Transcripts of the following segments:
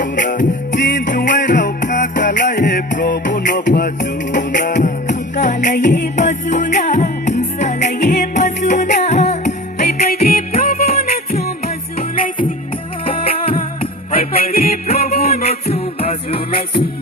bazuna Tintu wairo kakala ye probu no bazuna Kakala ye bazuna Sala ye bazuna Pai pai di probu no tu bazula sina Pai pai di probu no tu bazula sina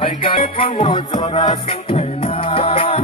Ai ga kwang mo zora sang thai na